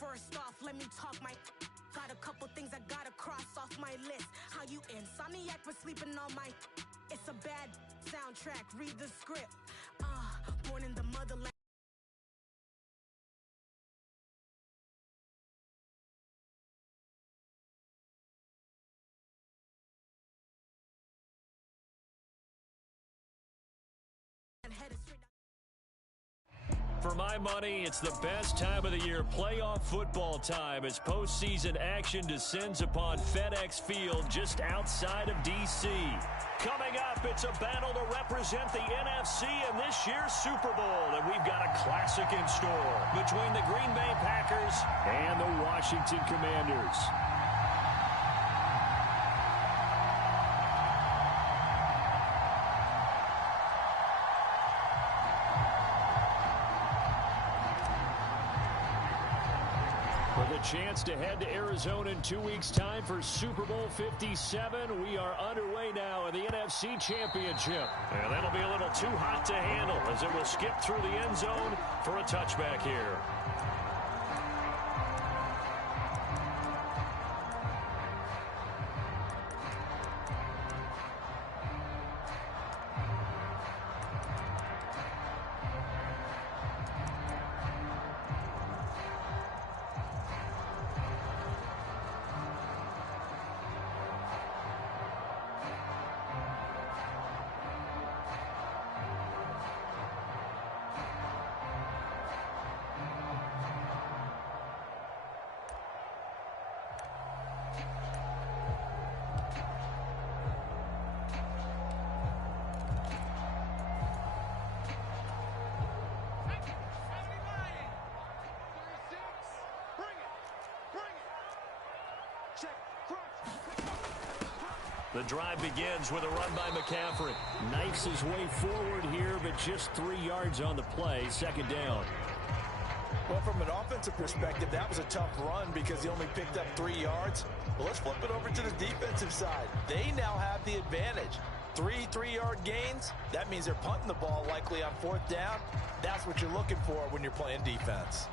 First off, let me talk my... Got a couple things I gotta cross off my list. How you insomniac for sleeping on my... It's a bad soundtrack, read the script. Born in the motherland. For my money, it's the best time of the year, playoff football time, as postseason action descends upon FedEx Field just outside of D.C. Coming up, it's a battle to represent the NFC in this year's Super Bowl, and we've got a classic in store between the Green Bay Packers and the Washington Commanders. With a chance to head to Arizona in 2 weeks' time for Super Bowl 57, we are underway now in the NFC Championship. And that'll be a little too hot to handle as it will skip through the end zone for a touchback here. The drive begins with a run by McCaffrey. Knifes his way forward here, but just 3 yards on the play, second down. Well, from an offensive perspective, that was a tough run because he only picked up 3 yards. Well, let's flip it over to the defensive side. They now have the advantage. 3 3-yard gains, that means they're punting the ball likely on 4th down. That's what you're looking for when you're playing defense.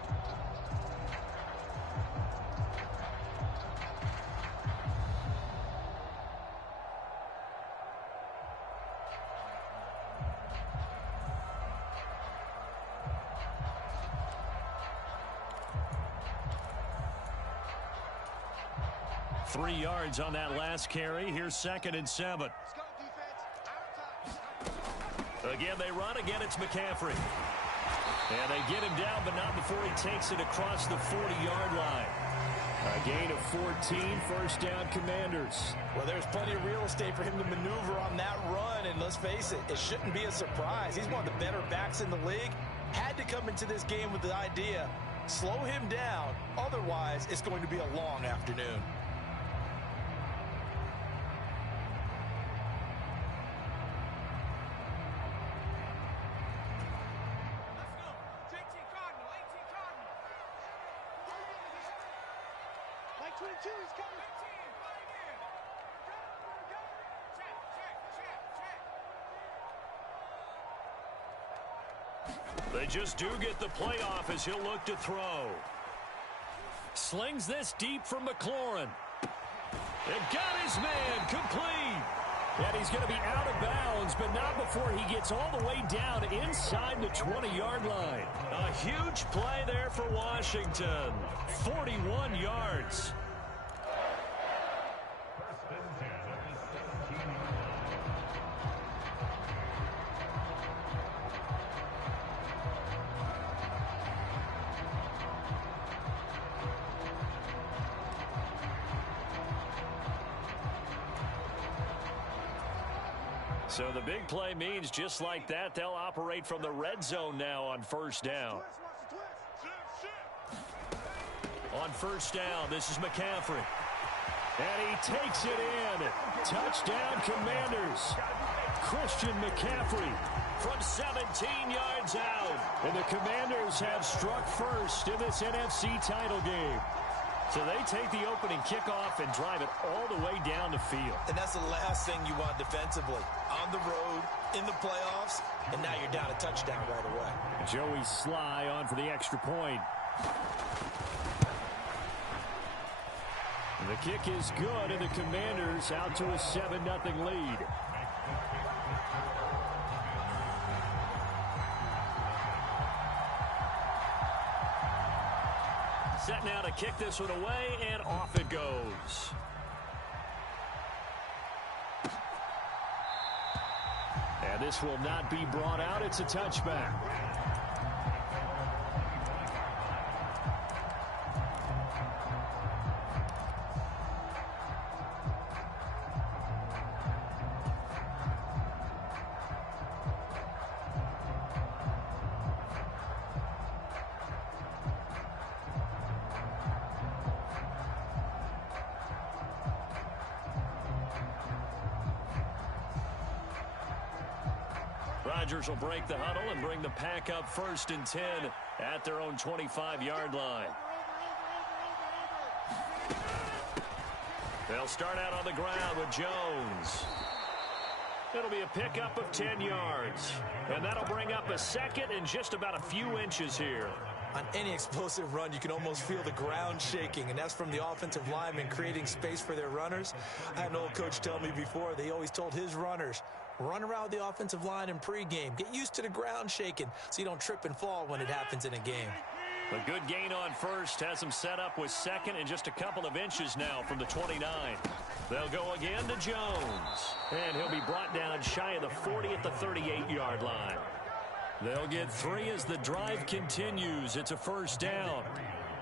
Three yards on that last carry. Here's 2nd and 7. Again, they run. Again, it's McCaffrey. And they get him down, but not before he takes it across the 40-yard line. A gain of 14, first down, Commanders. Well, there's plenty of real estate for him to maneuver on that run, and let's face it, it shouldn't be a surprise. He's one of the better backs in the league. Had to come into this game with the idea, slow him down, otherwise it's going to be a long afternoon. They just do get the playoff as he'll look to throw. Slings this deep from McLaurin. And got his man complete. And he's going to be out of bounds, but not before he gets all the way down inside the 20-yard line. A huge play there for Washington. 41 yards. So the big play means just like that, they'll operate from the red zone now on first down. On first down, this is McCaffrey. And he takes it in. Touchdown, Commanders. Christian McCaffrey from 17 yards out. And the Commanders have struck first in this NFC title game. So they take the opening kickoff and drive it all the way down the field. And that's the last thing you want defensively. On the road, in the playoffs, and now you're down a touchdown right away. Joey Sly on for the extra point. The kick is good, and the Commanders out to a 7-0 lead. Set now to kick this one away, and off it goes. And this will not be brought out. It's a touchback. Rodgers will break the huddle and bring the pack up 1st and 10 at their own 25-yard line. They'll start out on the ground with Jones. It'll be a pickup of 10 yards. And that'll bring up a 2nd and just about a few inches here. On any explosive run, you can almost feel the ground shaking, and that's from the offensive linemen creating space for their runners. I had an old coach tell me before, they always told his runners, run around the offensive line in pregame. Get used to the ground shaking so you don't trip and fall when it happens in a game. A good gain on 1st has them set up with 2nd and just a couple of inches now from the 29. They'll go again to Jones, and he'll be brought down shy of the 40 at the 38-yard line. They'll get 3 as the drive continues. It's a 1st down.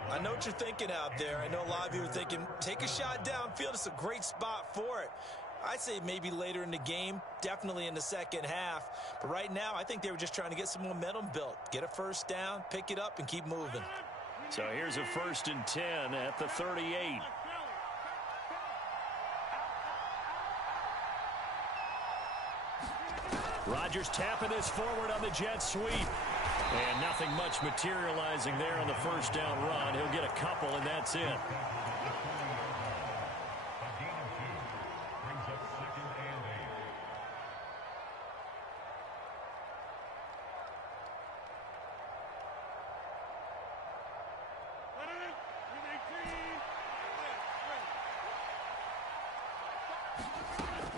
I know what you're thinking out there. I know a lot of you are thinking, take a shot downfield. It's a great spot for it. I'd say maybe later in the game, definitely in the second half. But right now, I think they were just trying to get some momentum built. Get a 1st down, pick it up, and keep moving. So here's a 1st and 10 at the 38. Rodgers tapping this forward on the jet sweep. And nothing much materializing there on the 1st down run. He'll get a couple, and that's it.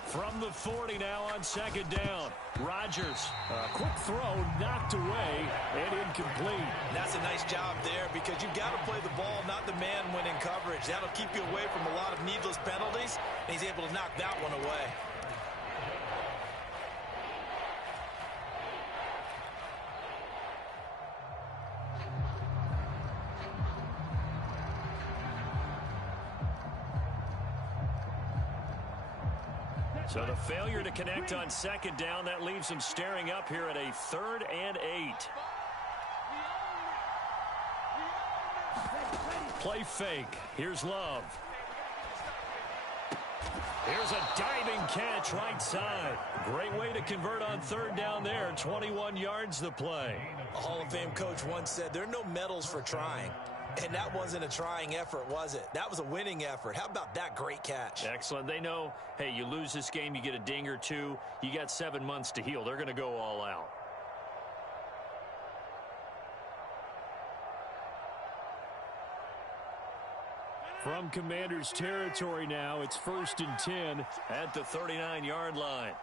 From the 40 now on 2nd down. Rodgers, quick throw, knocked away, and incomplete. And that's a nice job there because you've got to play the ball, not the man when in coverage. That'll keep you away from a lot of needless penalties, and he's able to knock that one away. So the failure to connect on 2nd down, that leaves him staring up here at a 3rd and 8. Play fake. Here's Love. Here's a diving catch right side. Great way to convert on 3rd down there. 21 yards the play. A Hall of Fame coach once said there are no medals for trying. And that wasn't a trying effort, was it? That was a winning effort. How about that great catch? Excellent. They know, hey, you lose this game, you get a ding or two. You got 7 months to heal. They're going to go all out. From Commanders territory now, it's 1st and 10 at the 39-yard line.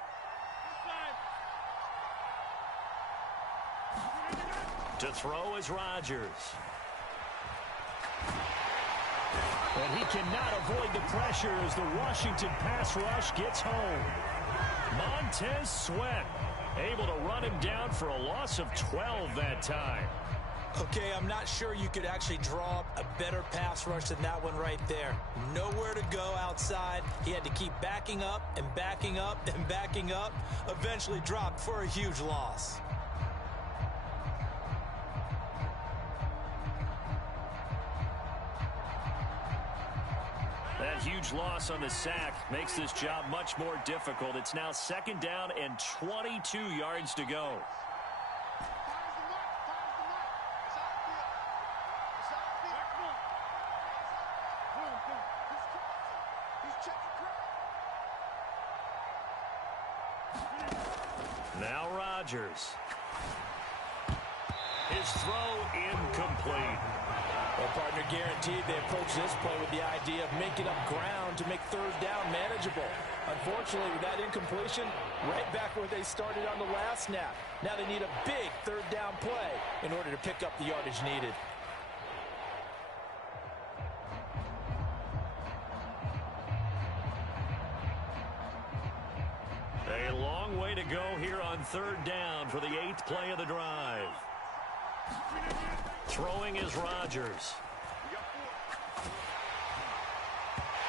To throw is Rodgers. And he cannot avoid the pressure as the Washington pass rush gets home. Montez Sweat able to run him down for a loss of 12 that time. Okay, I'm not sure you could actually draw up a better pass rush than that one right there. Nowhere to go outside. He had to keep backing up and backing up and backing up. Eventually dropped for a huge loss. That huge loss on the sack makes this job much more difficult. It's now 2nd down and 22 yards to go. Now Rodgers. His throw incomplete. Well, partner. Guaranteed they approach this play with the idea of making up ground to make third down manageable. Unfortunately, with that incompletion, right back where they started on the last snap. Now they need a big third down play in order to pick up the yardage needed. A long way to go here on third down for the 8th play of the drive. Throwing is Rodgers.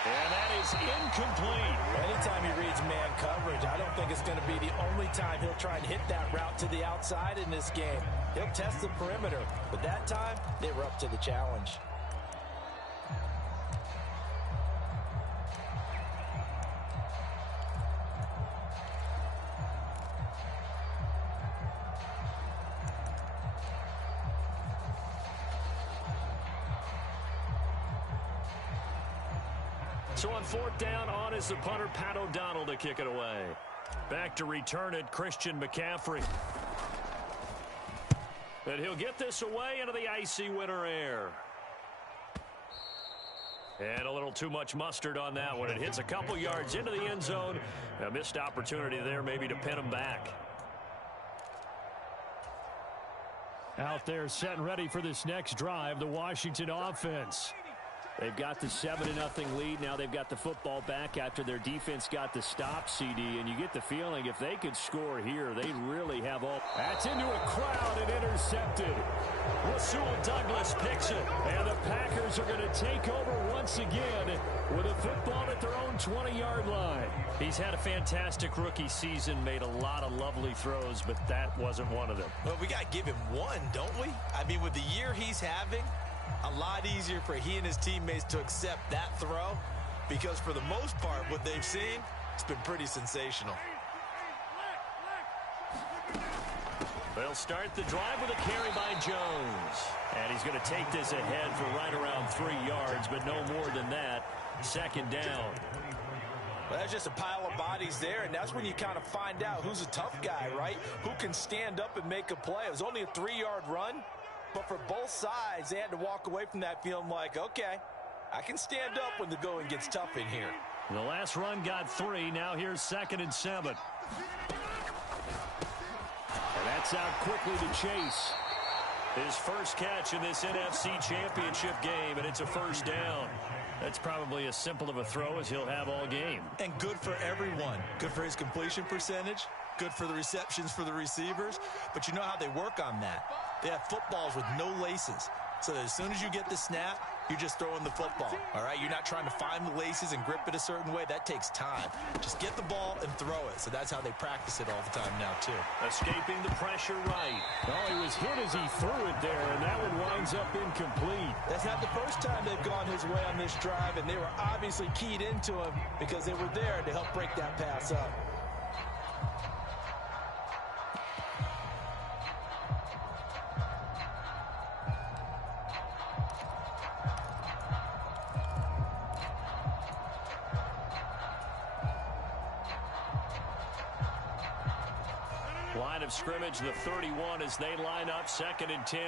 And that is incomplete. Anytime he reads man coverage, I don't think it's going to be the only time he'll try and hit that route to the outside in this game. He'll test the perimeter, but that time, they were up to the challenge. So on fourth down, on is the punter, Pat O'Donnell, to kick it away. Back to return it, Christian McCaffrey. And he'll get this away into the icy winter air. And a little too much mustard on that one. It hits a couple yards into the end zone. A missed opportunity there maybe to pin him back. Out there set and ready for this next drive, the Washington offense. They've got the 7-0 lead. Now they've got the football back after their defense got the stop, CD. And you get the feeling if they could score here, they really have all. That's into a crowd and intercepted. Rasul Douglas picks it. And the Packers are going to take over once again with a football at their own 20-yard line. He's had a fantastic rookie season, made a lot of lovely throws, but that wasn't one of them. Well, we got to give him one, don't we? I mean, with the year he's having, a lot easier for he and his teammates to accept that throw because for the most part, what they've seen, it's been pretty sensational. They'll start the drive with a carry by Jones. And he's going to take this ahead for right around 3 yards, but no more than that. Second down. Well, that's just a pile of bodies there, and that's when you kind of find out who's a tough guy, right? Who can stand up and make a play. It was only a 3-yard run. But for both sides, they had to walk away from that feeling like, okay, I can stand up when the going gets tough in here. The last run got 3. Now here's 2nd and 7. And that's out quickly to Chase. His first catch in this NFC Championship game, and it's a first down. That's probably as simple of a throw as he'll have all game. And good for everyone. Good for his completion percentage. Good for the receptions for the receivers. But you know how they work on that. They have footballs with no laces. So that as soon as you get the snap, you're just throwing the football. All right? You're not trying to find the laces and grip it a certain way. That takes time. Just get the ball and throw it. So that's how they practice it all the time now, too. Escaping the pressure right. Oh, he was hit as he threw it there, and that one winds up incomplete. That's not the first time they've gone his way on this drive, and they were obviously keyed into him because they were there to help break that pass up. Line of scrimmage, the 31 as they line up 2nd and 10.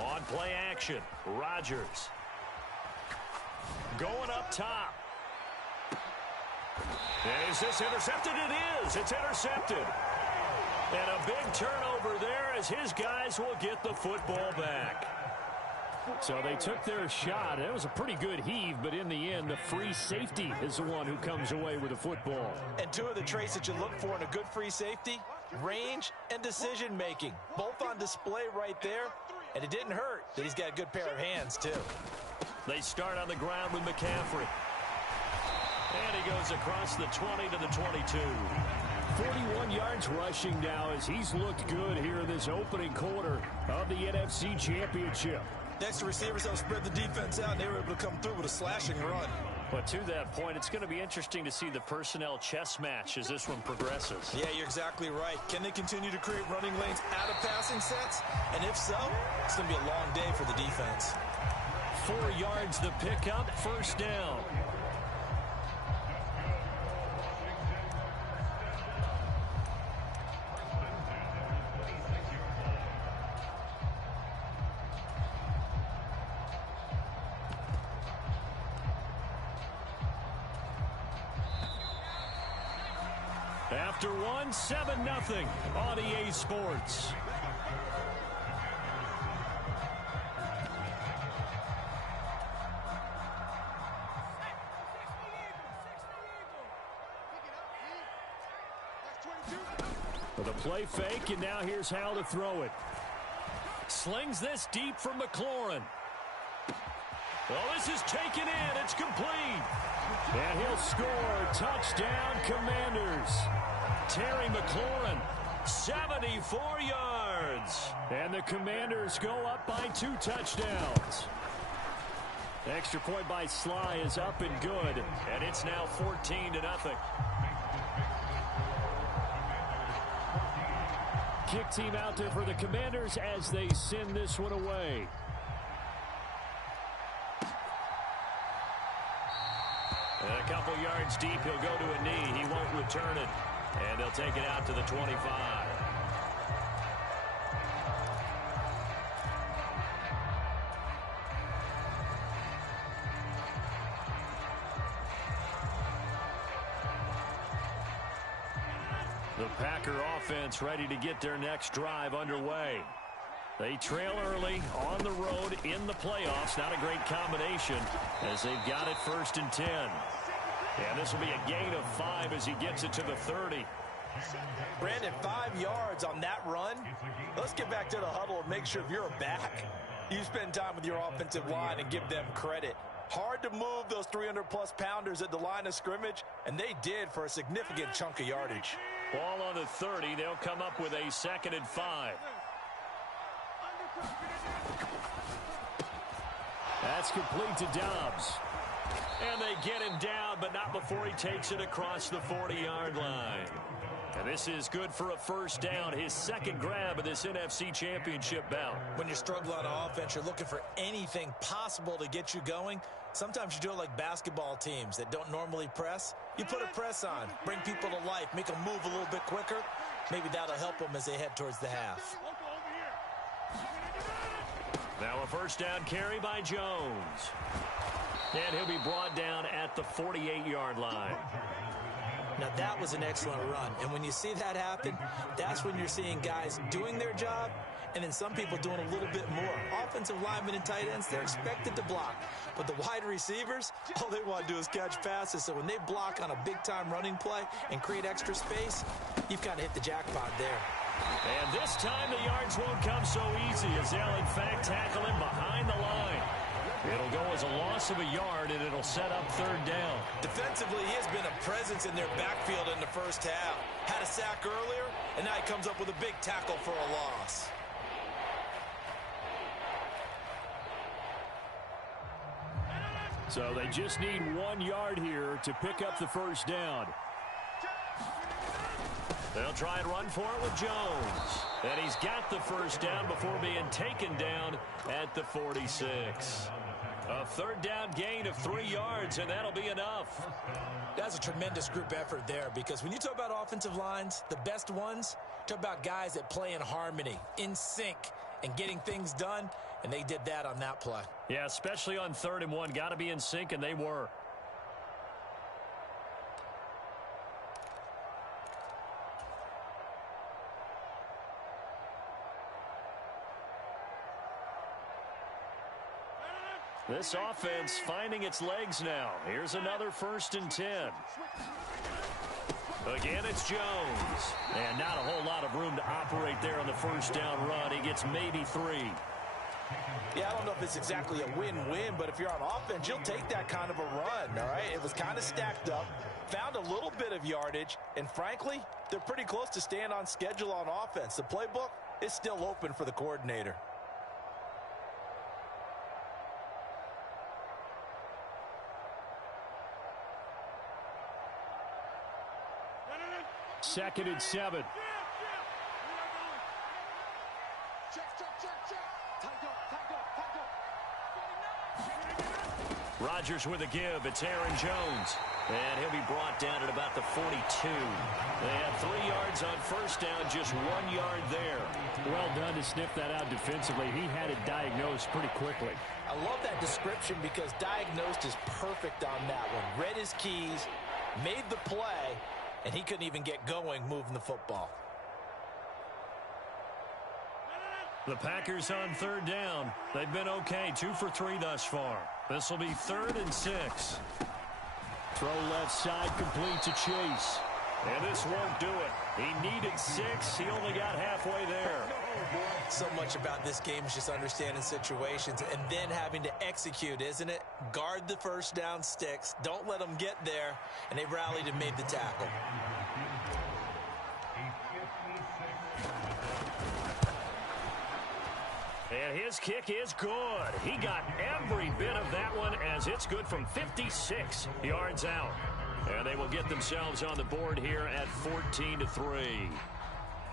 On play action, Rodgers. Going up top. Is this intercepted? It is. It's intercepted. And a big turnover there as his guys will get the football back. So they took their shot. That was a pretty good heave, but in the end, the free safety is the one who comes away with the football. And two of the traits that you look for in a good free safety, range and decision-making. Both on display right there, and it didn't hurt that he's got a good pair of hands, too. They start on the ground with McCaffrey. And he goes across the 20 to the 22. 41 yards rushing now as he's looked good here in this opening quarter of the NFC Championship. Next to receivers, they'll spread the defense out, and they were able to come through with a slashing run. But to that point, it's going to be interesting to see the personnel chess match as this one progresses. Yeah, you're exactly right. Can they continue to create running lanes out of passing sets? And if so, it's going to be a long day for the defense. 4 yards the pickup, first down. After one, 7-0 on EA Sports. The play fake, and now here's how to throw it. Slings this deep from McLaurin. Oh, this is taken in. It's complete. And he'll score. Touchdown, Commanders. Terry McLaurin, 74 yards. And the Commanders go up by 2 touchdowns. Extra point by Sly is up and good. And it's now 14-0. Kick team out there for the Commanders as they send this one away. And a couple yards deep, he'll go to a knee. He won't return it. And they'll take it out to the 25. The Packer offense ready to get their next drive underway. They trail early on the road in the playoffs. Not a great combination as they've got it 1st and 10. And this will be a gain of 5 as he gets it to the 30. Brandon, 5 yards on that run. Let's get back to the huddle and make sure if you're a back, you spend time with your offensive line and give them credit. Hard to move those 300-plus pounders at the line of scrimmage, and they did for a significant chunk of yardage. Ball on the 30. They'll come up with a 2nd and 5. That's complete to Dobbs. And they get him down, but not before he takes it across the 40-yard line. And this is good for a 1st down, his 2nd grab of this NFC Championship bout. When you're struggling on offense, you're looking for anything possible to get you going. Sometimes you do it like basketball teams that don't normally press. You put a press on, bring people to life, make them move a little bit quicker. Maybe that'll help them as they head towards the half. Now a 1st down carry by Jones. And he'll be brought down at the 48-yard line. Now that was an excellent run. And when you see that happen, that's when you're seeing guys doing their job and then some people doing a little bit more. Offensive linemen and tight ends, they're expected to block. But the wide receivers, all they want to do is catch passes. So when they block on a big-time running play and create extra space, you've kind of hit the jackpot there. And this time the yards won't come so easy as they'll, in fact, tackle him behind the line. It'll go as a loss of a yard, and it'll set up 3rd down. Defensively, he has been a presence in their backfield in the 1st half. Had a sack earlier, and now he comes up with a big tackle for a loss. So they just need 1 yard here to pick up the 1st down. They'll try and run for it with Jones. And he's got the 1st down before being taken down at the 46. A 3rd down gain of 3 yards, and that'll be enough. That's a tremendous group effort there, because when you talk about offensive lines, the best ones, talk about guys that play in harmony, in sync, and getting things done, and they did that on that play. Yeah, especially on 3rd and 1. Got to be in sync, and they were. This offense finding its legs now. Here's another 1st and 10. Again, it's Jones. And not a whole lot of room to operate there on the 1st down run. He gets maybe 3. Yeah, I don't know if it's exactly a win-win, but if you're on offense, you'll take that kind of a run, all right? It was kind of stacked up, found a little bit of yardage, and frankly, they're pretty close to staying on schedule on offense. The playbook is still open for the coordinator. Second and 7. Rodgers with a give. It's Aaron Jones. And he'll be brought down at about the 42. They have 3 yards on 1st down, just 1 yard there. Well done to sniff that out defensively. He had it diagnosed pretty quickly. I love that description because diagnosed is perfect on that one. Read his keys, made the play, and he couldn't even get going moving the football. The Packers on third down. They've been okay, 2 for 3 thus far. This will be 3rd and 6. Throw left side complete to Chase. And this won't do it. He needed 6. He only got halfway there. So much about this game is just understanding situations and then having to execute, isn't it? Guard the first down sticks. Don't let them get there. And they rallied and made the tackle. And his kick is good. He got every bit of that one as it's good from 56 yards out. And they will get themselves on the board here at 14-3.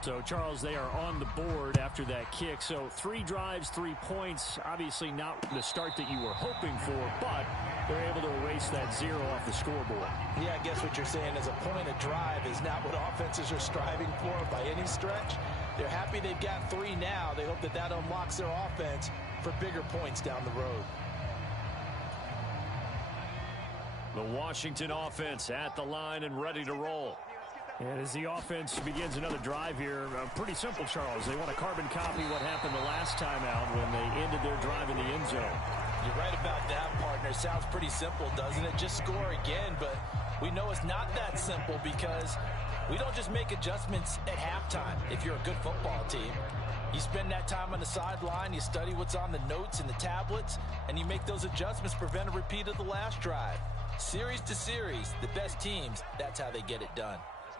So, Charles, they are on the board after that kick. So 3 drives, 3 points. Obviously not the start that you were hoping for, but they're able to erase that 0 off the scoreboard. Yeah, I guess what you're saying is a point of drive is not what offenses are striving for by any stretch. They're happy they've got 3 now. They hope that that unlocks their offense for bigger points down the road. The Washington offense at the line and ready to roll. And as the offense begins another drive here, pretty simple, Charles. They want to carbon copy what happened the last time out when they ended their drive in the end zone. You're right about that, partner. Sounds pretty simple, doesn't it? Just score again, but we know it's not that simple because we don't just make adjustments at halftime if you're a good football team. You spend that time on the sideline, you study what's on the notes and the tablets, and you make those adjustments, prevent a repeat of the last drive. Series to series, the best teams, that's how they get it done.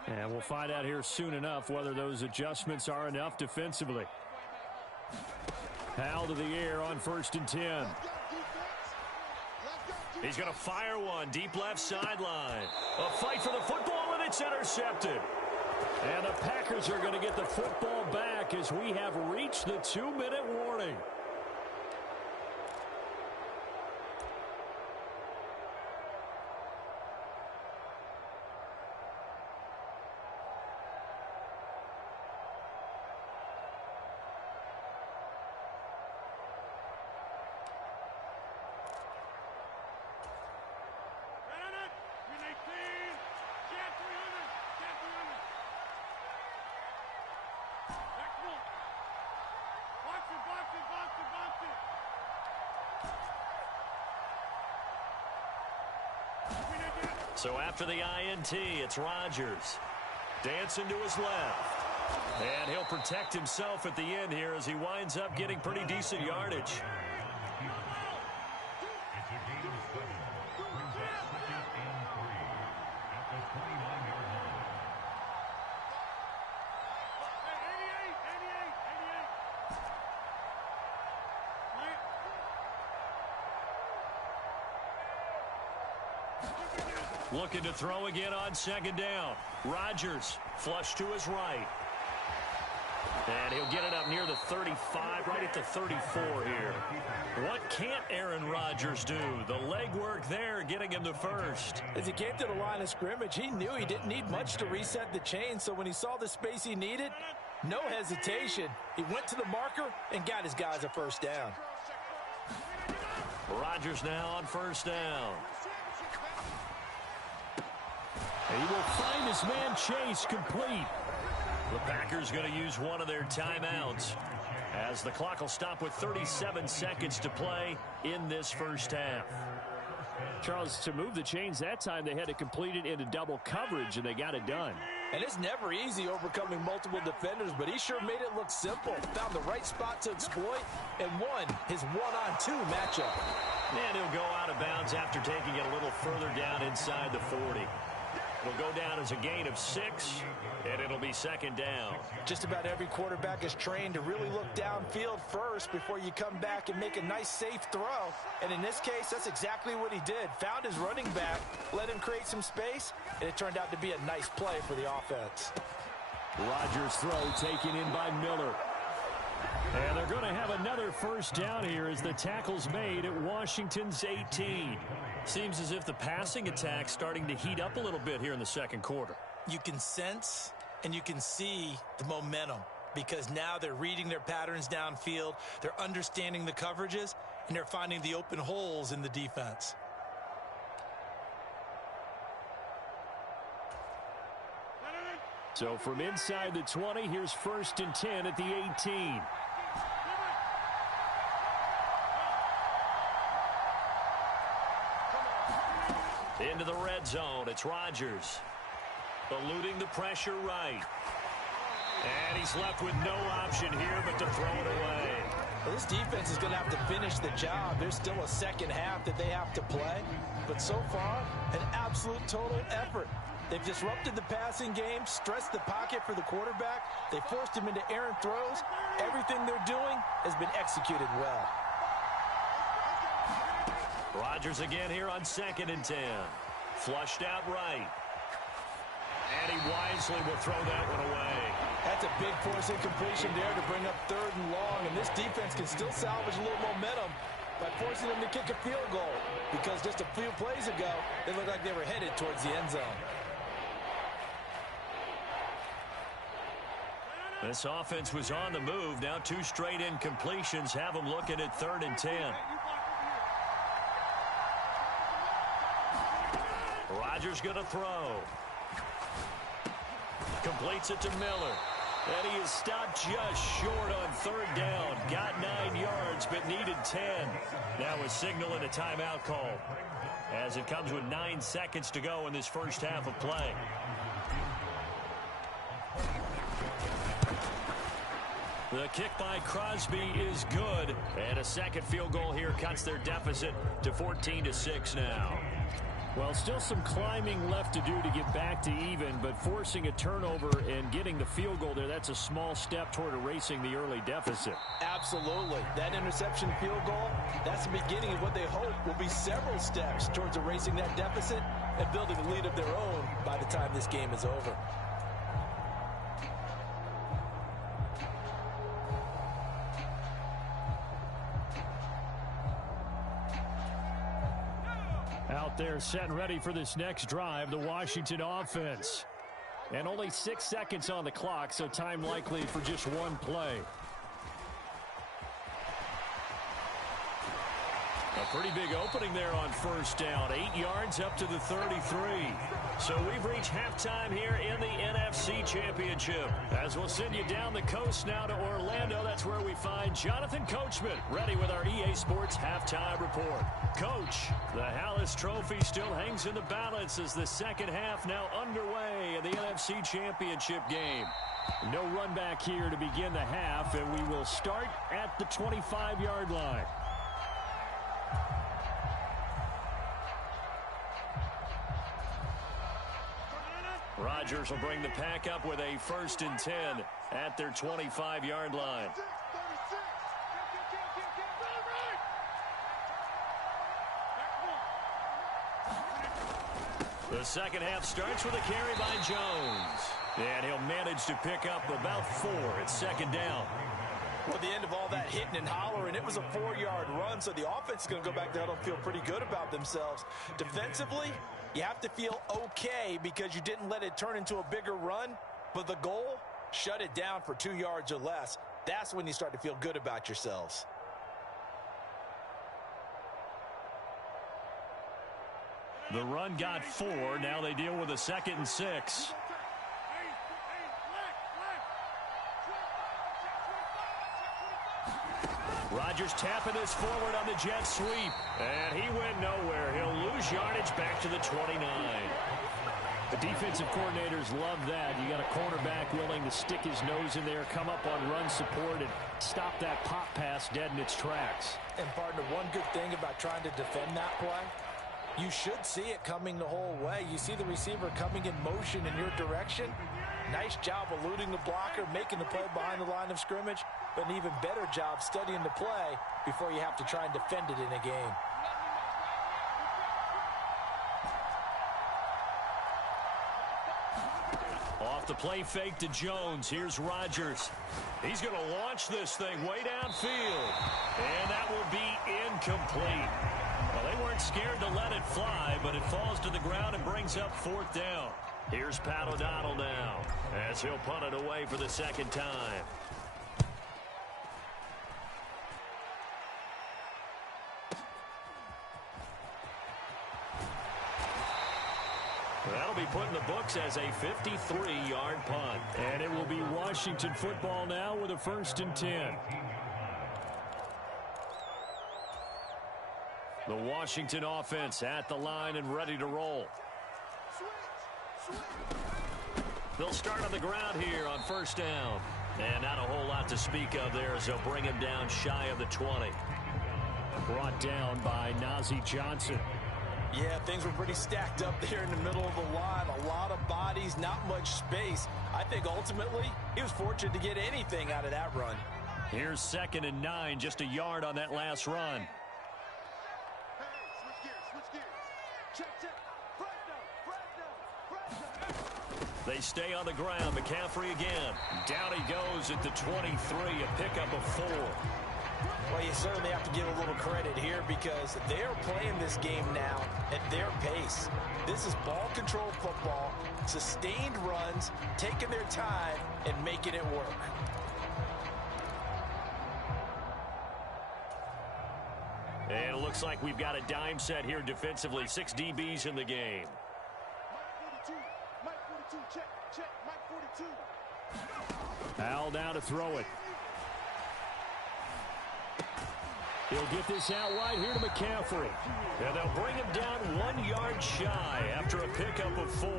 And we'll find out here soon enough whether those adjustments are enough defensively. Hal to the air on 1st and 10. He's going to fire one deep left sideline. A fight for the football, and it's intercepted. And the Packers are going to get the football back as we have reached the 2-minute warning. So after the INT, it's Rodgers. Dancing to his left. And he'll protect himself at the end here as he winds up getting pretty decent yardage. Looking to throw again on 2nd down. Rodgers flush to his right. And he'll get it up near the 35, right at the 34 here. What can't Aaron Rodgers do? The legwork there getting him to first. As he came to the line of scrimmage, he knew he didn't need much to reset the chain. So when he saw the space he needed, no hesitation. He went to the marker and got his guys a 1st down. Rodgers now on 1st down. He will find his man Chase complete. The Packers going to use one of their timeouts as the clock will stop with 37 seconds to play in this first half. Charles, to move the chains that time, they had to complete it into double coverage, and they got it done. And it's never easy overcoming multiple defenders, but he sure made it look simple. Found the right spot to exploit and won his 1-on-2 matchup. And he'll go out of bounds after taking it a little further down inside the 40. It'll go down as a gain of 6, and it'll be 2nd down. Just about every quarterback is trained to really look downfield first before you come back and make a nice, safe throw. And in this case, that's exactly what he did. Found his running back, let him create some space, and it turned out to be a nice play for the offense. Rodgers' throw taken in by Miller. And they're going to have another 1st down here as the tackle's made at Washington's 18. Seems as if the passing attack's starting to heat up a little bit here in the 2nd quarter. You can sense and you can see the momentum because now they're reading their patterns downfield, they're understanding the coverages, and they're finding the open holes in the defense. So from inside the 20, here's 1st and 10 at the 18. Into the red zone, it's Rodgers. Eluding the pressure right. And he's left with no option here but to throw it away. Well, this defense is going to have to finish the job. There's still a second half that they have to play. But so far, an absolute total effort. They've disrupted the passing game, stressed the pocket for the quarterback. They forced him into errant throws. Everything they're doing has been executed well. Rodgers again here on 2nd and 10. Flushed out right. And he wisely will throw that one away. That's a big force incompletion there to bring up 3rd and long. And this defense can still salvage a little momentum by forcing them to kick a field goal. Because just a few plays ago, they looked like they were headed towards the end zone. This offense was on the move. Now 2 straight incompletions have them looking at 3rd and 10. Rodgers going to throw. Completes it to Miller. And he is stopped just short on 3rd down. Got 9 yards, but needed 10. Now a signal and a timeout call, as it comes with 9 seconds to go in this first half of play. The kick by Crosby is good. And a second field goal here cuts their deficit to 14-6 now. Well, still some climbing left to do to get back to even, but forcing a turnover and getting the field goal there, that's a small step toward erasing the early deficit. Absolutely. That interception field goal, that's the beginning of what they hope will be several steps towards erasing that deficit and building a lead of their own by the time this game is over. Out there set and ready for this next drive, the Washington offense. And only 6 seconds on the clock, so time likely for just one play. A pretty big opening there on 1st down. 8 yards up to the 33. So we've reached halftime here in the NFC Championship. As we'll send you down the coast now to Orlando, that's where we find Jonathan Coachman, ready with our EA Sports Halftime Report. Coach, the Hallis Trophy still hangs in the balance as the second half now underway in the NFC Championship game. No run back here to begin the half, and we will start at the 25-yard line. Rodgers will bring the pack up with a 1st and 10 at their 25-yard line. The second half starts with a carry by Jones. And he'll manage to pick up about 4 at 2nd down. Well, at the end of all that hitting and hollering, it was a 4-yard run, so the offense is going to go back there and feel pretty good about themselves. Defensively, you have to feel okay because you didn't let it turn into a bigger run, but the goal, shut it down for 2 yards or less. That's when you start to feel good about yourselves. The run got 4. Now they deal with a 2nd and 6. Rodgers tapping this forward on the jet sweep. And he went nowhere. He'll lose yardage back to the 29. The defensive coordinators love that. You got a cornerback willing to stick his nose in there, come up on run support, and stop that pop pass dead in its tracks. And, partner, one good thing about trying to defend that play, you should see it coming the whole way. You see the receiver coming in motion in your direction. Nice job eluding the blocker, making the play behind the line of scrimmage, but an even better job studying the play before you have to try and defend it in a game. Off the play fake to Jones. Here's Rodgers. He's going to launch this thing way downfield. And that will be incomplete. Well, they weren't scared to let it fly, but it falls to the ground and brings up 4th down. Here's Pat O'Donnell now as he'll punt it away for the 2nd time. That'll be put in the books as a 53-yard punt. And it will be Washington football now with a 1st and 10. The Washington offense at the line and ready to roll. They'll start on the ground here on 1st down. And not a whole lot to speak of there as they'll bring him down shy of the 20. Brought down by Najee Johnson. Yeah, things were pretty stacked up there in the middle of the line. A lot of bodies, not much space. I think ultimately he was fortunate to get anything out of that run. Here's 2nd and 9, just a yard on that last run. They stay on the ground. McCaffrey again. Down he goes at the 23, a pickup of 4. Well, you certainly have to give a little credit here because they're playing this game now at their pace. This is ball control football, sustained runs, taking their time and making it work. And it looks like we've got a dime set here defensively. 6 DBs in the game. Al now to throw it. He'll get this out wide here to McCaffrey. And they'll bring him down 1 yard shy after a pickup of 4.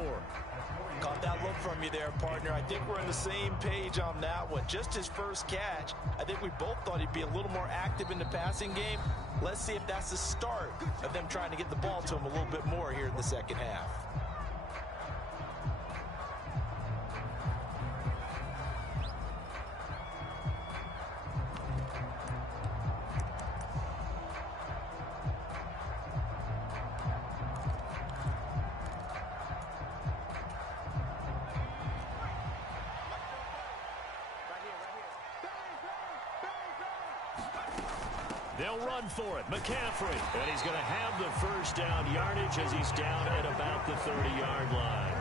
Caught that look from you there, partner. I think we're on the same page on that one. Just his first catch. I think we both thought he'd be a little more active in the passing game. Let's see if that's the start of them trying to get the ball to him a little bit more here in the second half. They'll run for it. McCaffrey. And he's going to have the 1st down yardage as he's down at about the 30-yard line.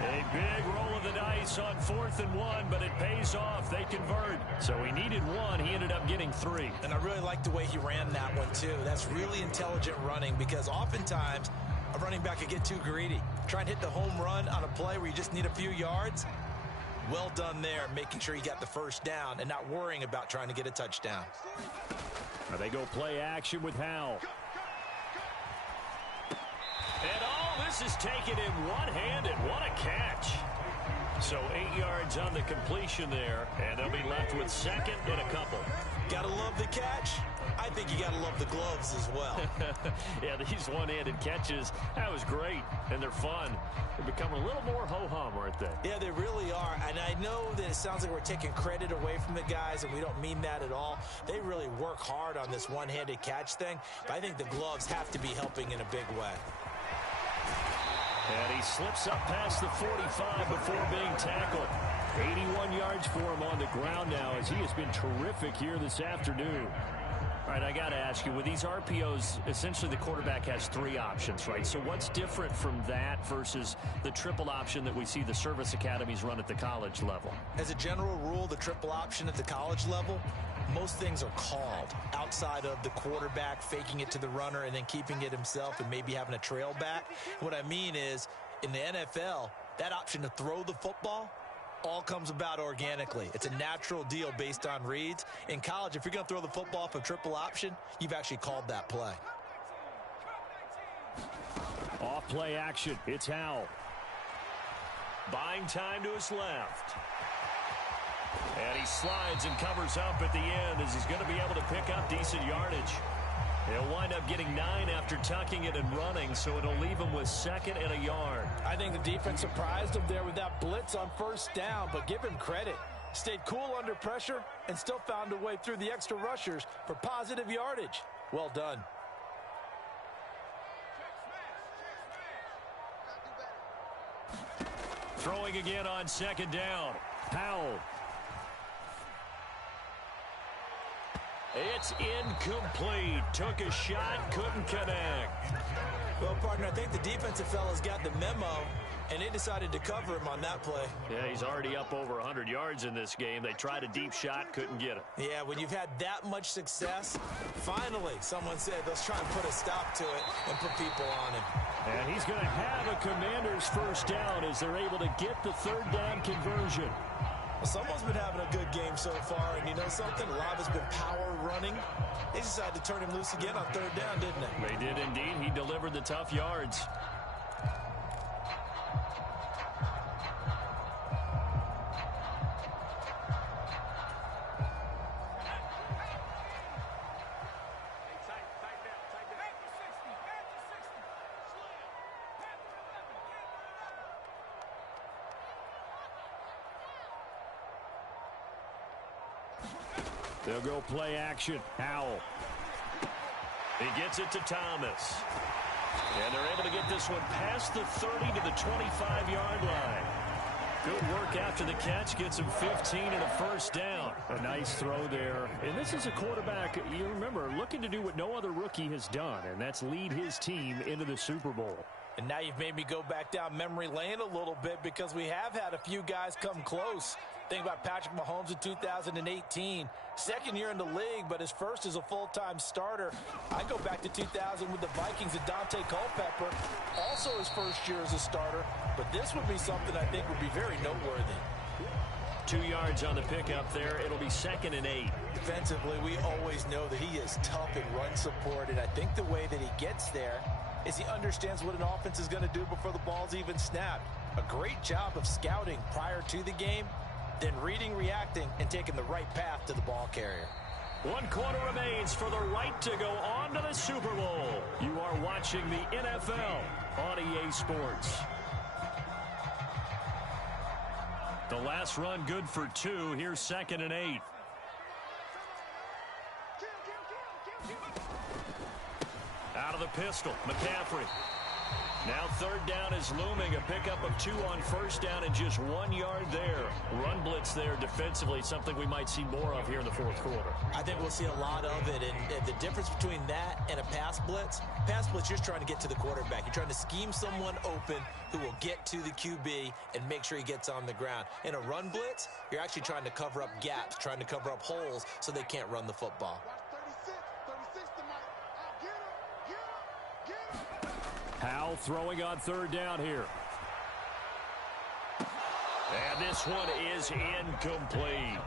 A big roll of the dice on 4th and 1, but it pays off. They convert. So he needed 1. He ended up getting 3. And I really like the way he ran that one, too. That's really intelligent running because oftentimes a running back can get too greedy. Try and hit the home run on a play where you just need a few yards. Well done there, making sure he got the 1st down and not worrying about trying to get a touchdown. They go play action with Howell. And all this is taken in one-handed. What a catch. So 8 yards on the completion there, and they'll be left with 2nd and a couple. Gotta love the catch. I think you gotta love the gloves as well. Yeah, these one-handed catches, that was great, and they're fun. They're becoming a little more ho-hum, aren't they? Yeah, they really are, and I know that it sounds like we're taking credit away from the guys, and we don't mean that at all. They really work hard on this one-handed catch thing, but I think the gloves have to be helping in a big way. And he slips up past the 45 before being tackled. 81 yards for him on the ground now as he has been terrific here this afternoon. All right, I got to ask you, with these RPOs, essentially the quarterback has 3 options, right? So what's different from that versus the triple option that we see the service academies run at the college level? As a general rule, the triple option at the college level, most things are called outside of the quarterback faking it to the runner and then keeping it himself and maybe having a trail back. What I mean is, in the NFL, that option to throw the football all comes about organically. It's a natural deal based on reads. In college, if you're going to throw the football off a triple option, you've actually called that play. Off play action. It's Howell. Buying time to his left. And he slides and covers up at the end as he's going to be able to pick up decent yardage. He'll wind up getting 9 after tucking it and running, so it'll leave him with 2nd and a yard. I think the defense surprised him there with that blitz on 1st down, but give him credit. Stayed cool under pressure and still found a way through the extra rushers for positive yardage. Well done. Throwing again on 2nd down. Howell. It's incomplete. Took a shot, couldn't connect. Well, partner, I think the defensive fellas got the memo, and they decided to cover him on that play. Yeah, he's already up over 100 yards in this game. They tried a deep shot, couldn't get it. Yeah, when you've had that much success, finally someone said, let's try and put a stop to it and put people on him. And he's going to have a Commanders first down as they're able to get the third down conversion. Well, someone's been having a good game so far, and you know something? A lot has been power running. They decided to turn him loose again on third down, didn't they? They did indeed. He delivered the tough yards. They'll go play action. Howell. He gets it to Thomas. And they're able to get this one past the 30 to the 25-yard line. Good work after the catch. Gets him 15 and a first down. A nice throw there. And this is a quarterback, you remember, looking to do what no other rookie has done, and that's lead his team into the Super Bowl. And now you've made me go back down memory lane a little bit because we have had a few guys come close. Think about Patrick Mahomes in 2018. Second year in the league, but his first as a full-time starter. I go back to 2000 with the Vikings and Dante Culpepper. Also his first year as a starter. But this would be something I think would be very noteworthy. 2 yards on the pickup there. It'll be 2nd and 8. Defensively, we always know that he is tough in run support. And I think the way that he gets there is he understands what an offense is going to do before the ball's even snapped. A great job of scouting prior to the game, then reading, reacting, and taking the right path to the ball carrier. 1 quarter remains for the right to go on to the Super Bowl. You are watching the NFL on EA Sports. The last run good for 2. Here's 2nd and 8. Out of the pistol, McCaffrey. Now third down is looming. A pickup of 2 on first down and just 1 yard there. Run blitz there defensively, something we might see more of here in the fourth quarter. I think we'll see a lot of it. And the difference between that and a pass blitz, you're just trying to get to the quarterback. You're trying to scheme someone open who will get to the QB and make sure he gets on the ground. In a run blitz, you're actually trying to cover up gaps, trying to cover up holes so they can't run the football. Howell throwing on third down here. And this one is incomplete.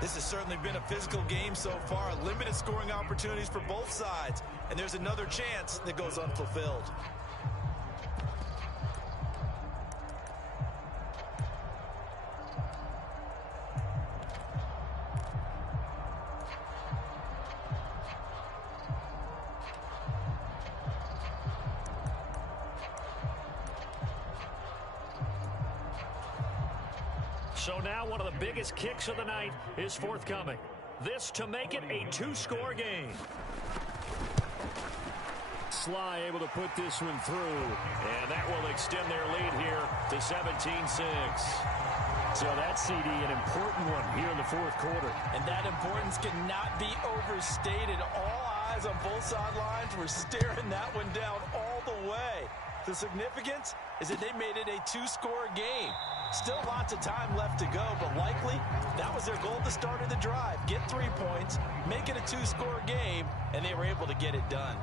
This has certainly been a physical game so far. Limited scoring opportunities for both sides. And there's another chance that goes unfulfilled. So now one of the biggest kicks of the night is forthcoming. This to make it a 2-score game. Sly able to put this one through. And that will extend their lead here to 17-6. So that CD, an important one here in the fourth quarter. And that importance cannot be overstated. All eyes on both sidelines were staring that one down all the way. The significance is that they made it a 2-score game. Still lots of time left to go, but likely that was their goal at the start of the drive. Get 3 points, make it a 2-score game, and they were able to get it done.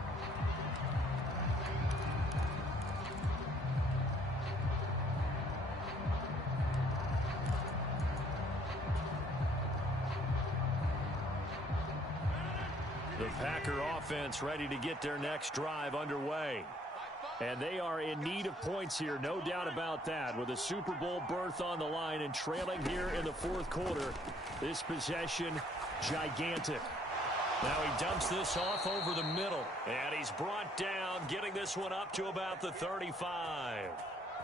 The Packer offense ready to get their next drive underway. And they are in need of points here, no doubt about that. With a Super Bowl berth on the line and trailing here in the fourth quarter, this possession, gigantic. Now he dumps this off over the middle. And he's brought down, getting this one up to about the 35.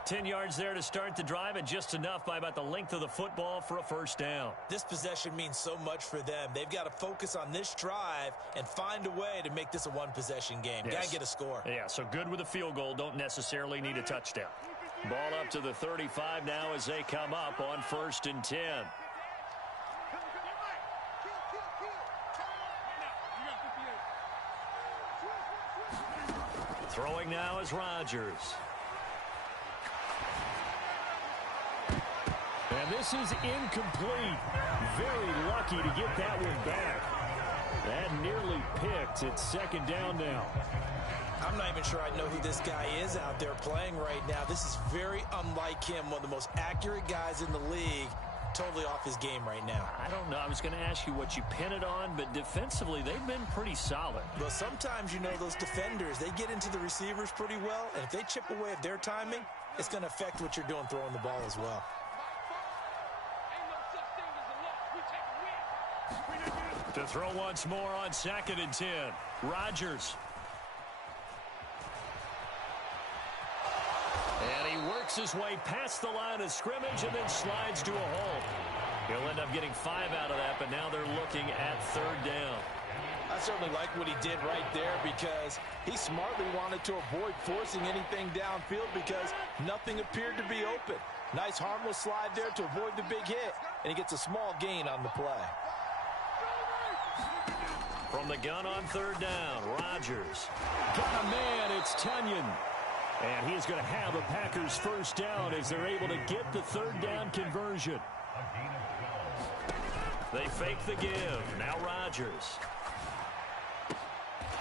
10 yards there to start the drive, and just enough by about the length of the football for a first down. This possession means so much for them. They've got to focus on this drive and find a way to make this a one-possession game. Yes. Got to get a score. Yeah, so good with a field goal. Don't necessarily need a touchdown. Ball up to the 35 now as they come up on 1st and 10. Throwing now is Rodgers. And this is incomplete. Very lucky to get that one back. That nearly picked. It's second down now. I'm not even sure I know who this guy is out there playing right now. This is very unlike him, one of the most accurate guys in the league. Totally off his game right now. I don't know. I was going to ask you what you pin it on, but defensively, they've been pretty solid. Well, sometimes, you know, those defenders, they get into the receivers pretty well, and if they chip away at their timing, it's going to affect what you're doing throwing the ball as well. To throw once more on 2nd and 10. Rodgers. And he works his way past the line of scrimmage and then slides to a hole. He'll end up getting 5 out of that, but now they're looking at 3rd down. I certainly like what he did right there because he smartly wanted to avoid forcing anything downfield because nothing appeared to be open. Nice harmless slide there to avoid the big hit, and he gets a small gain on the play. From the gun on 3rd down, Rodgers. Got a man, it's Tunyon. And he is going to have a Packers first down as they're able to get the 3rd down conversion. They fake the give. Now Rodgers.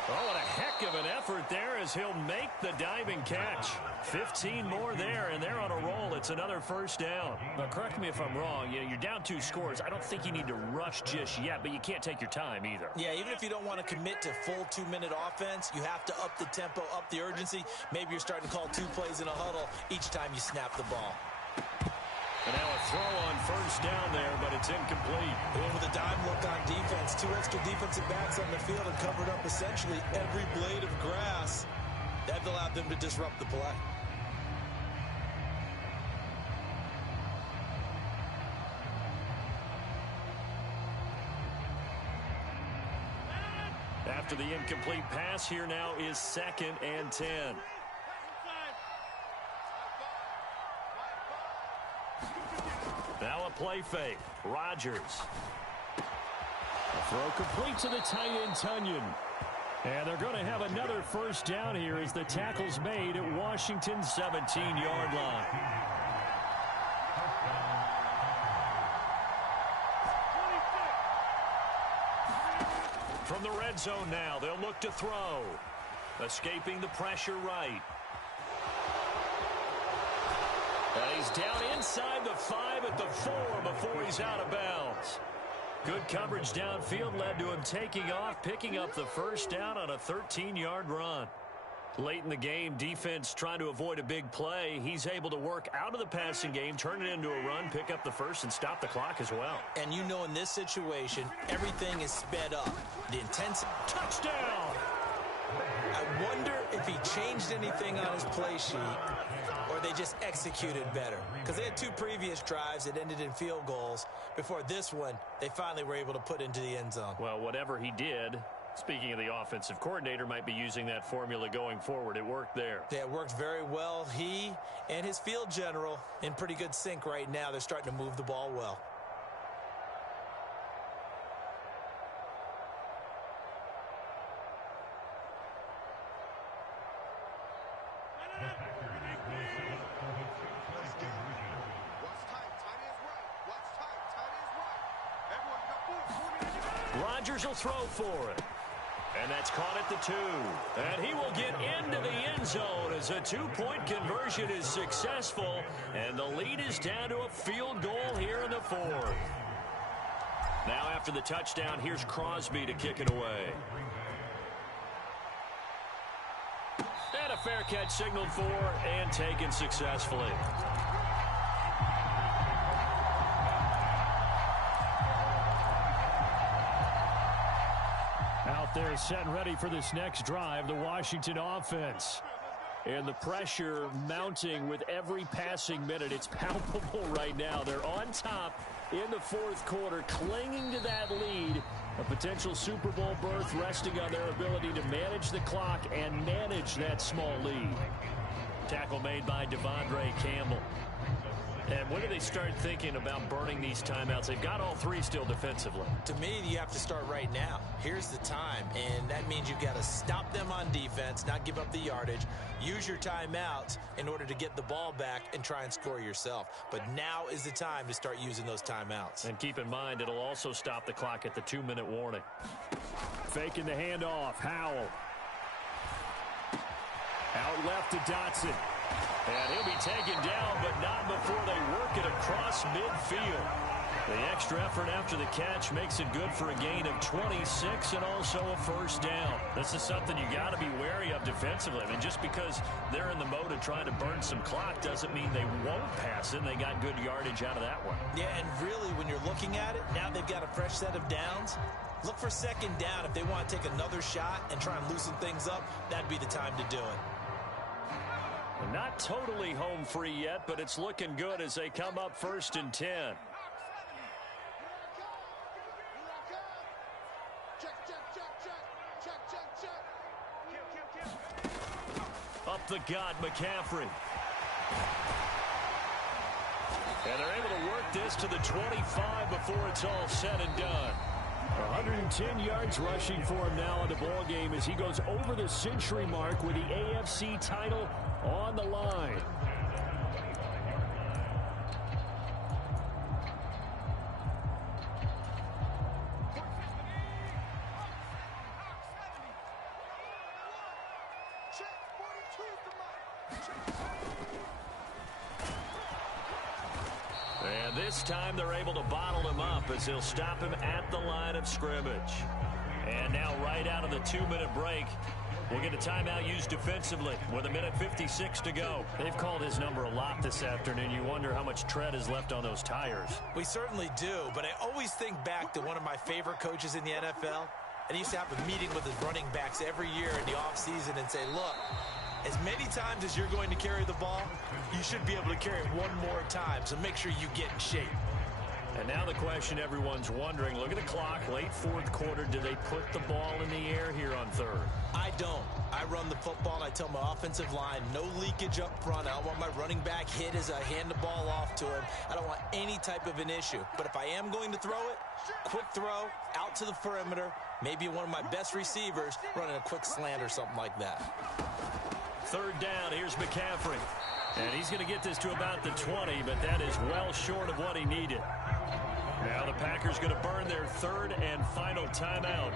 Oh, what a heck of an effort there as he'll make the diving catch. 15 more there, and they're on a roll. It's another first down. But correct me if I'm wrong. You're down 2 scores. I don't think you need to rush just yet, but you can't take your time either. Yeah, even if you don't want to commit to full 2-minute offense, you have to up the tempo, up the urgency. Maybe you're starting to call 2 plays in a huddle each time you snap the ball. And now a throw on first down there, but it's incomplete. And with a dime look on defense, 2 extra defensive backs on the field and covered up essentially every blade of grass. That allowed them to disrupt the play. After the incomplete pass, here now is 2nd and 10. Now a play fake. Rodgers. A throw complete to the tight end, Tunyon. And they're going to have another first down here as the tackle's made at Washington's 17-yard line. From the red zone now, they'll look to throw. Escaping the pressure right. And he's down inside the 5 at the 4 before he's out of bounds. Good coverage downfield led to him taking off, picking up the first down on a 13-yard run. Late in the game, defense trying to avoid a big play. He's able to work out of the passing game, turn it into a run, pick up the first, and stop the clock as well. And you know in this situation, everything is sped up. The intensity. Touchdown! I wonder if he changed anything on his play sheet or they just executed better. Because they had 2 previous drives that ended in field goals. Before this one, they finally were able to put into the end zone. Well, whatever he did, speaking of the offensive coordinator, might be using that formula going forward. It worked there. Yeah, it worked very well. He and his field general in pretty good sync right now. They're starting to move the ball well. Rodgers will throw for it. And that's caught at the 2. And he will get into the end zone as a 2-point conversion is successful. And the lead is down to a field goal here in the 4th. Now after the touchdown, here's Crosby to kick it away. And a fair catch signaled for and taken successfully. Out there set and ready for this next drive, the Washington offense. And the pressure mounting with every passing minute. It's palpable right now. They're on top in the 4th quarter, clinging to that lead. A potential Super Bowl berth resting on their ability to manage the clock and manage that small lead. Tackle made by Devondre Campbell. And when do they start thinking about burning these timeouts? They've got all 3 still defensively. To me, you have to start right now. Here's the time, and that means you've got to stop them on on defense, not give up the yardage. Use your timeouts in order to get the ball back and try and score yourself. But now is the time to start using those timeouts. And keep in mind, it'll also stop the clock at the 2-minute warning. Faking the handoff. Howell. Out left to Dotson. And he'll be taken down, but not before they work it across midfield. The extra effort after the catch makes it good for a gain of 26 and also a first down. This is something you got to be wary of defensively. I mean, just because they're in the mode of trying to burn some clock doesn't mean they won't pass it. And they got good yardage out of that one. Yeah, and really, when you're looking at it, now they've got a fresh set of downs. Look for second down. If they want to take another shot and try and loosen things up, that'd be the time to do it. Not totally home free yet, but it's looking good as they come up 1st and 10. Up the gut, McCaffrey. And they're able to work this to the 25 before it's all said and done. 110 yards rushing for him now in the ball game as he goes over the century mark with the AFC title on the line. And this time they're able to bottle him up as they'll stop him at the line of scrimmage. And now right out of the 2-minute break, we'll get a timeout used defensively with 1:56 to go. They've called his number a lot this afternoon. You wonder how much tread is left on those tires. We certainly do, but I always think back to one of my favorite coaches in the NFL. And he used to have a meeting with his running backs every year in the offseason and say, look, as many times as you're going to carry the ball, you should be able to carry it one more time, so make sure you get in shape. And now the question everyone's wondering, look at the clock, late fourth quarter, do they put the ball in the air here on third? I don't. I run the football, and I tell my offensive line, no leakage up front. I don't want my running back hit as I hand the ball off to him. I don't want any type of an issue. But if I am going to throw it, quick throw, out to the perimeter, maybe one of my best receivers running a quick slant or something like that. Third down, here's McCaffrey. And he's going to get this to about the 20, but that is well short of what he needed. Now the Packers going to burn their third and final timeout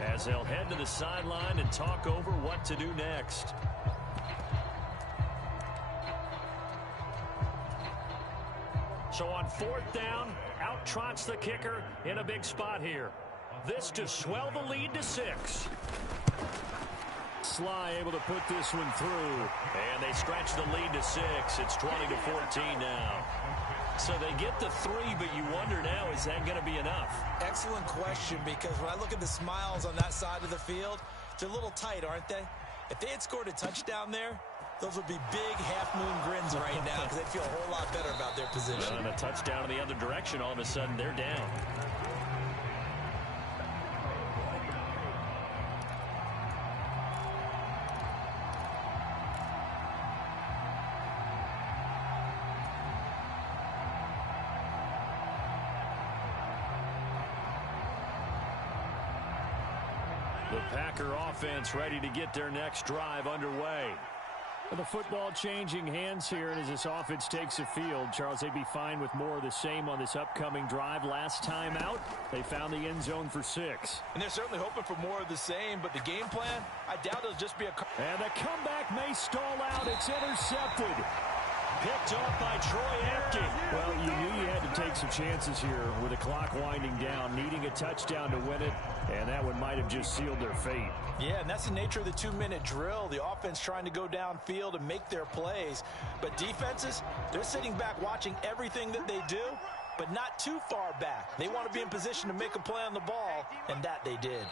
as they'll head to the sideline and talk over what to do next. So on 4th down, out trots the kicker in a big spot here. This to swell the lead to 6. Sly able to put this one through, and they stretch the lead to 6. It's 20-14 now. So they get the 3, but you wonder now, is that going to be enough? Excellent question, because when I look at the smiles on that side of the field, they're a little tight, aren't they? If they had scored a touchdown there, those would be big half-moon grins right now because they'd feel a whole lot better about their position. And a touchdown in the other direction, all of a sudden they're down. The Packer offense ready to get their next drive underway. The football changing hands here, and as this offense takes the field, Charles, they'd be fine with more of the same on this upcoming drive. Last time out, they found the end zone for 6. And they're certainly hoping for more of the same, but the game plan, I doubt it'll just be a... And the comeback may stall out. It's intercepted. Picked off by Troy Apke. Well, you knew you had to take some chances here with the clock winding down, needing a touchdown to win it, and that one might have just sealed their fate. Yeah, and that's the nature of the 2-minute drill. The offense trying to go downfield and make their plays. But defenses, they're sitting back watching everything that they do, but not too far back. They want to be in position to make a play on the ball, and that they did.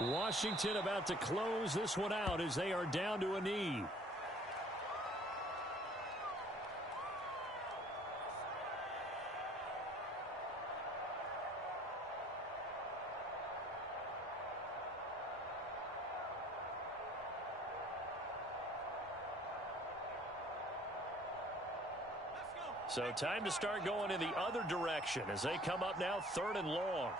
Washington about to close this one out as they are down to a knee. So time to start going in the other direction as they come up now 3rd and long.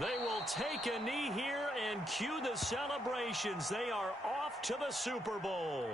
They will take a knee here and cue the celebrations. They are off to the Super Bowl.